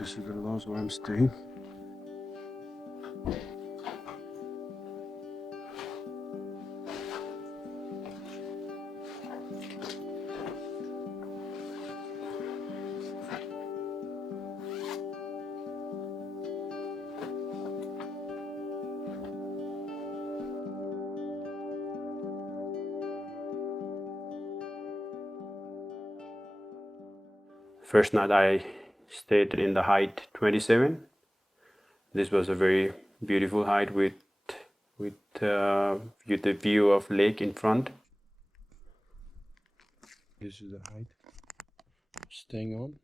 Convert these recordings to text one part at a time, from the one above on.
this is the lodge where I'm staying. First night I stayed in the height 27. This was a very beautiful height with the view of lake in front. This is the height staying on.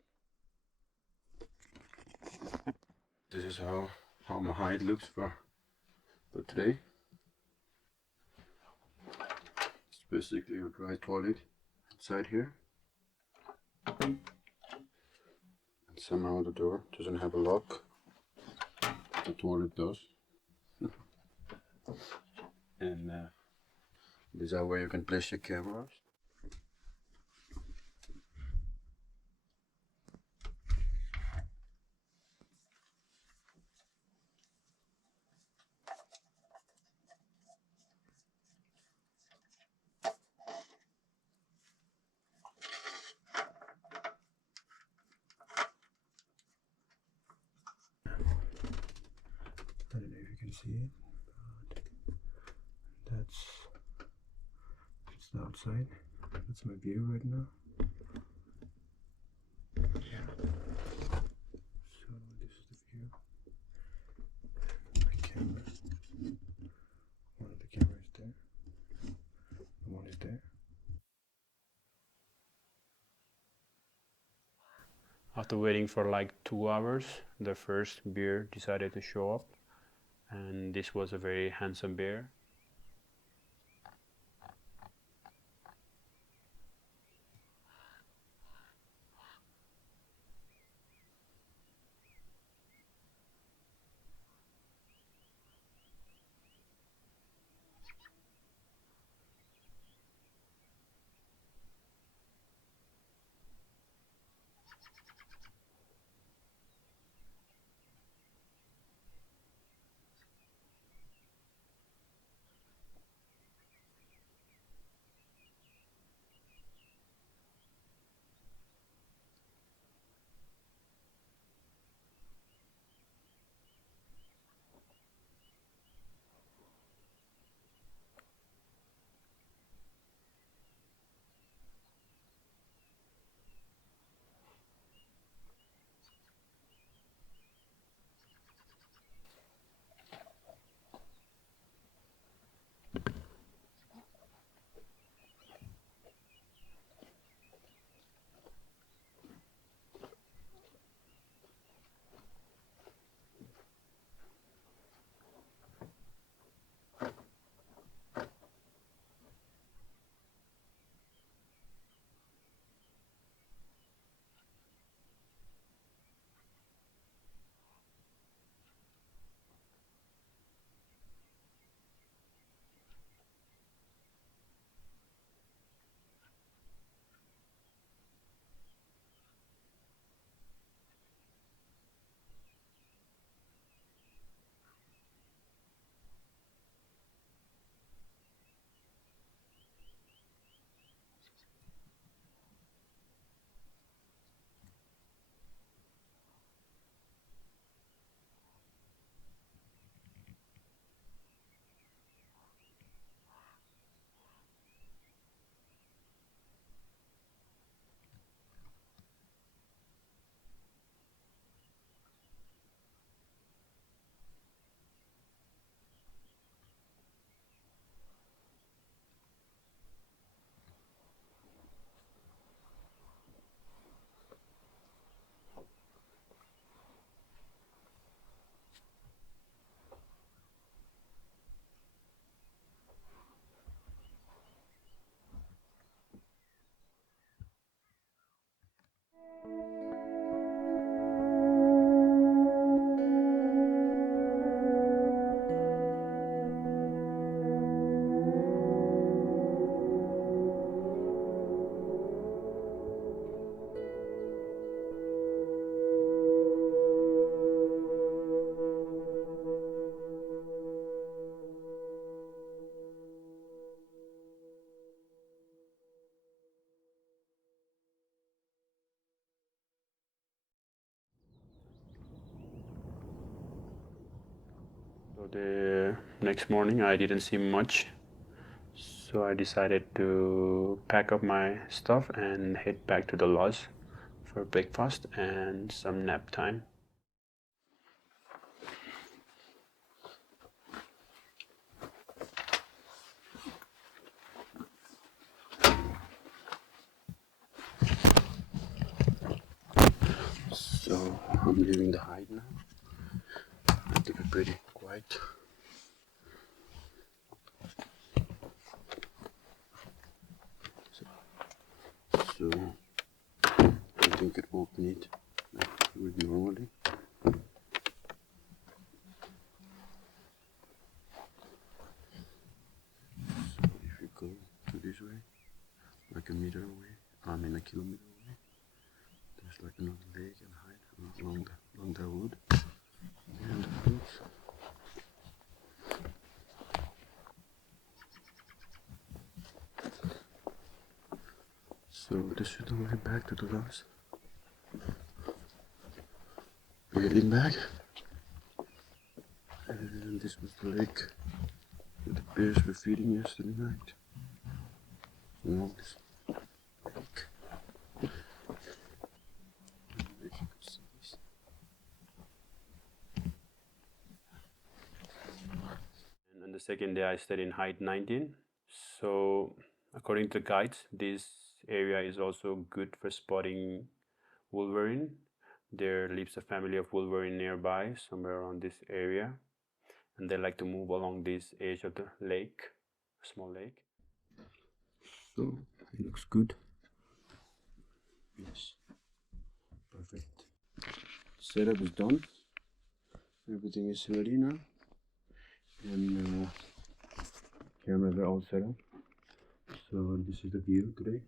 This is how my height looks for today. It's basically a dry toilet inside here. And somehow the door doesn't have a lock. The toilet does. And this is where you can place your cameras. I don't know if you can see it, but that's the outside. That's my view right now. Yeah. So this is the view. My camera. One of the cameras is there. The one is there. After waiting for like 2 hours, the first bear decided to show up, and this was a very handsome bear. So the next morning I didn't see much, so I decided to pack up my stuff and head back to the lodge for breakfast and some nap time. So I'm leaving the hide now. I have to be pretty quiet. So I think it won't need like it would normally. So if you go to this way, like a meter away, a kilometer away, there's like another lake and hide along the wood and the fruits. So this is the way back to the house. We're heading back. And this was the lake where the bears were feeding yesterday night. Along this lake. And on the second day I stayed in height 19. So according to guides, this area is also good for spotting wolverine. There lives a family of wolverine nearby, somewhere around this area, and they like to move along this edge of the lake, a small lake. So it looks good. Yes, perfect. Setup is done. Everything is ready now, and cameras are all set up. So this is the view today.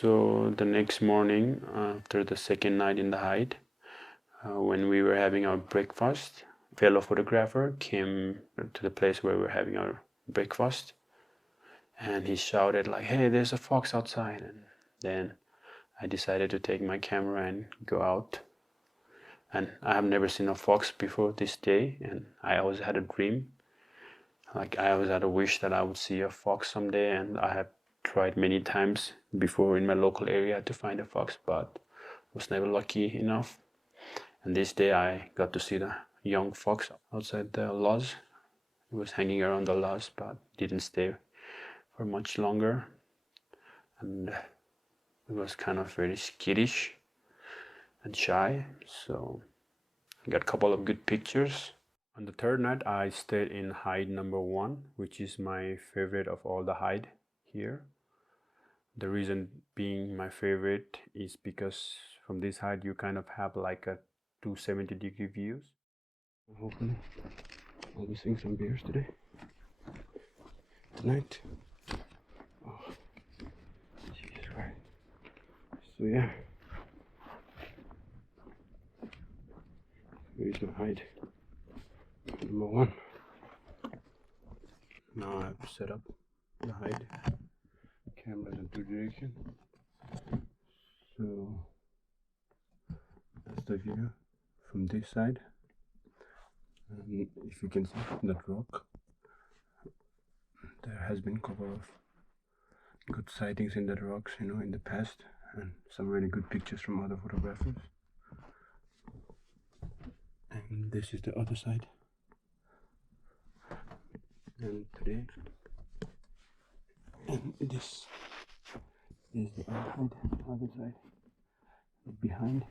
So the next morning, after the second night in the hide, when we were having our breakfast, fellow photographer came to the place where we were having our breakfast, and he shouted like, "Hey, there's a fox outside!" And then I decided to take my camera and go out. And I have never seen a fox before this day, and I always had a dream. Like I always had a wish that I would see a fox someday, and I have tried many times before in my local area to find a fox, but was never lucky enough. And this day I got to see the young fox outside the lodge. It was hanging around the lodge, but didn't stay for much longer. And it was kind of very skittish and shy, so I got a couple of good pictures. On the third night, I stayed in hide number 1, which is my favorite of all the hide here. The reason being my favorite is because from this hide you kind of have like a 270-degree views. Hopefully I'll be seeing some bears today. Tonight. Oh, Jesus Christ. So yeah. Here's my hide. Number 1. Now I have to set up the hide. Cameras in 2 directions. So that's the view from this side. And if you can see that rock, there has been a couple of good sightings in that rocks, in the past, and some really good pictures from other photographers. And this is the other side. And today, and this is the other side, behind.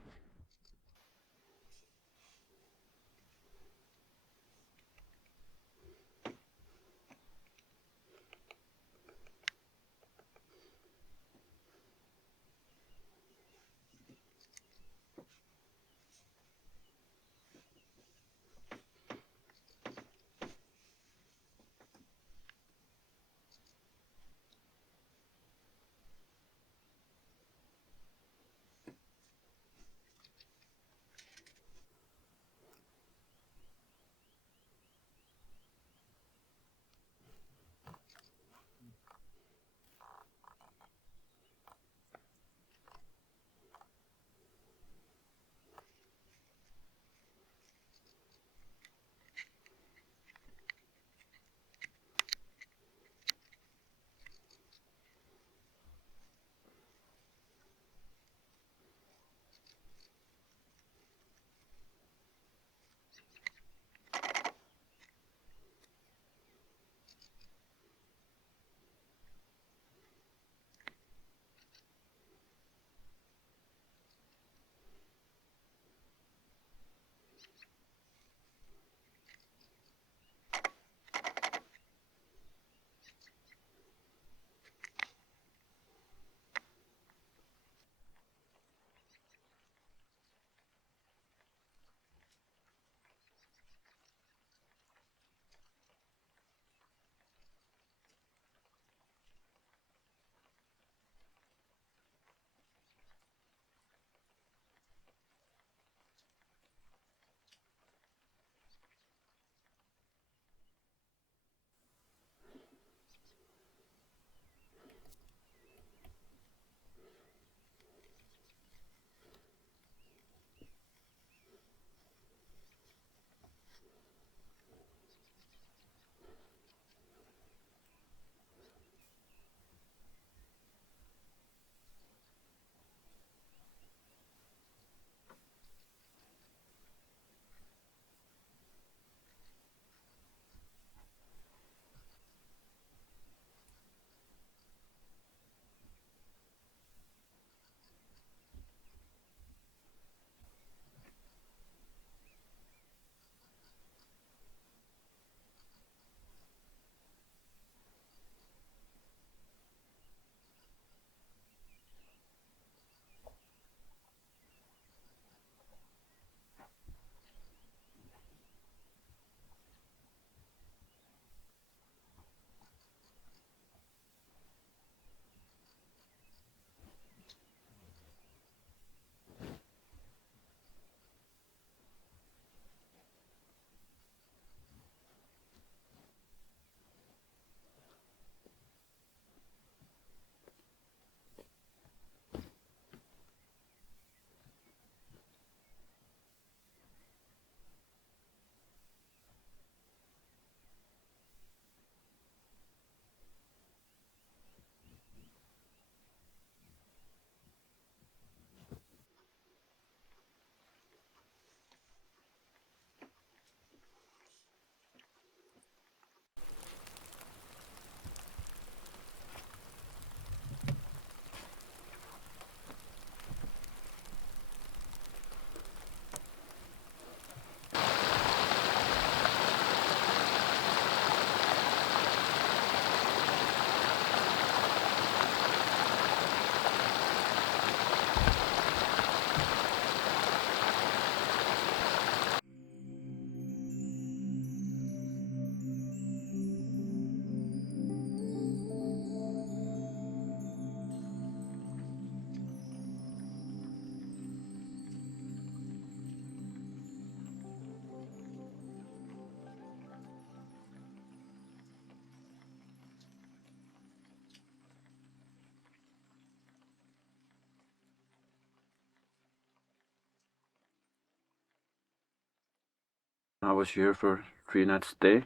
I was here for 3 nights stay,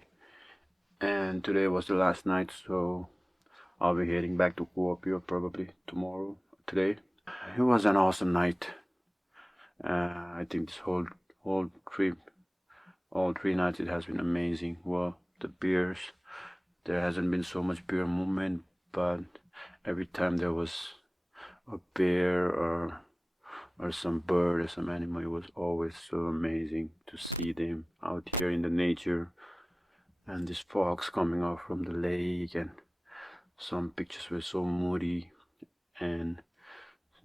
and today was the last night, so I'll be heading back to Kuopio probably tomorrow. Today, it was an awesome night. I think this whole trip, all 3 nights, it has been amazing. Well, the beers, there hasn't been so much beer movement, but every time there was a bear or some bird or some animal, it was always so amazing to see them out here in the nature, and these fogs coming out from the lake, and some pictures were so moody, and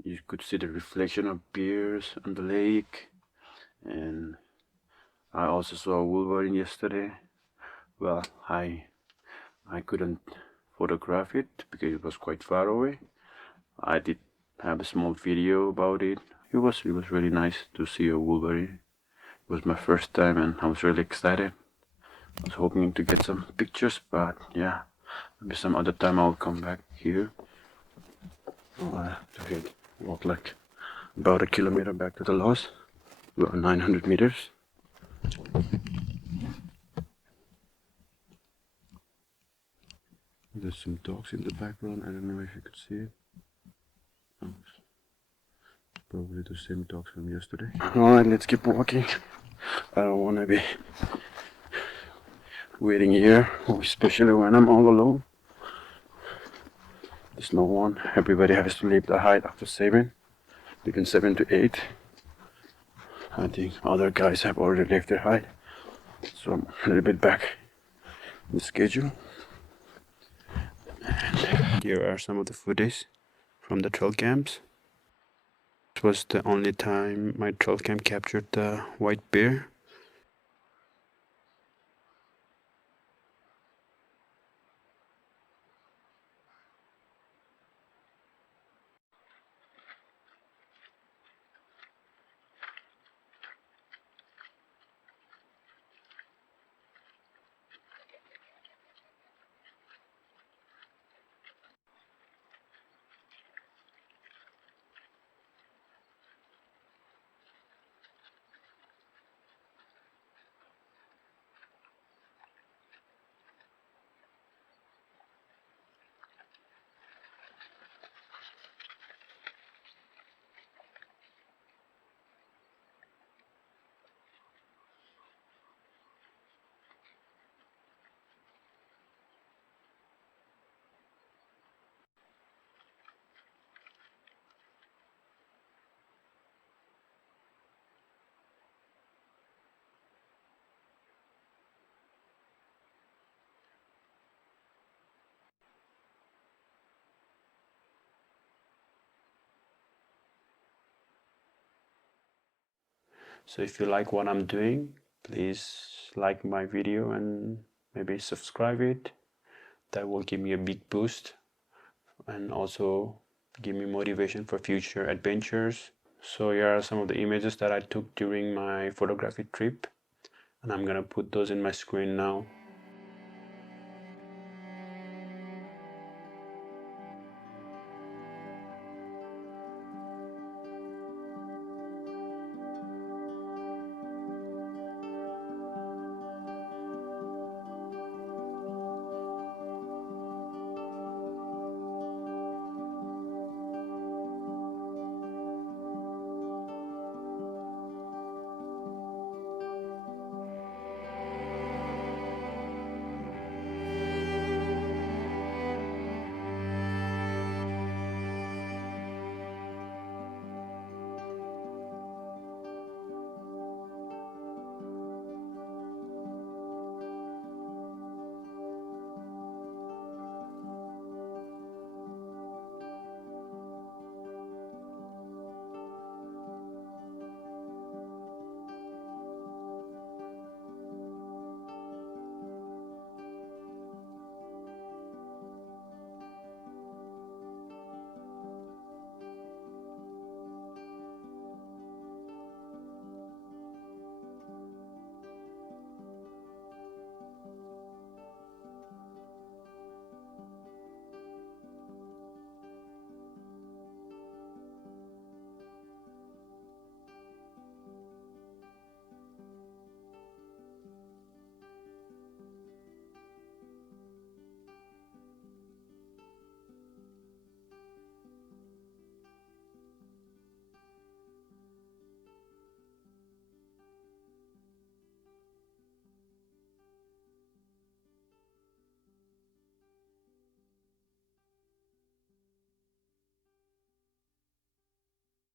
you could see the reflection of bears on the lake. And I also saw a wolverine yesterday. Well, I couldn't photograph it because it was quite far away. I did have a small video about it. It was really nice to see a wolverine. It was my first time and I was really excited. I was hoping to get some pictures, but yeah, maybe some other time I'll come back here. I have to walk like about a kilometer back to the lodge, about 900 meters. There's some dogs in the background. I don't know if you could see it. Oh, probably the same dogs from yesterday. Alright, let's keep walking. I don't want to be waiting here, especially when I'm all alone. There's no one. Everybody has to leave the hide after 7, between 7 to 8. I think other guys have already left their hide, so I'm a little bit back in the schedule. And here are some of the footage from the trail camps. It was the only time my trail camp captured the white bear. So if you like what I'm doing, please like my video and maybe subscribe it. That will give me a big boost and also give me motivation for future adventures. So here are some of the images that I took during my photography trip, and I'm gonna put those in my screen now.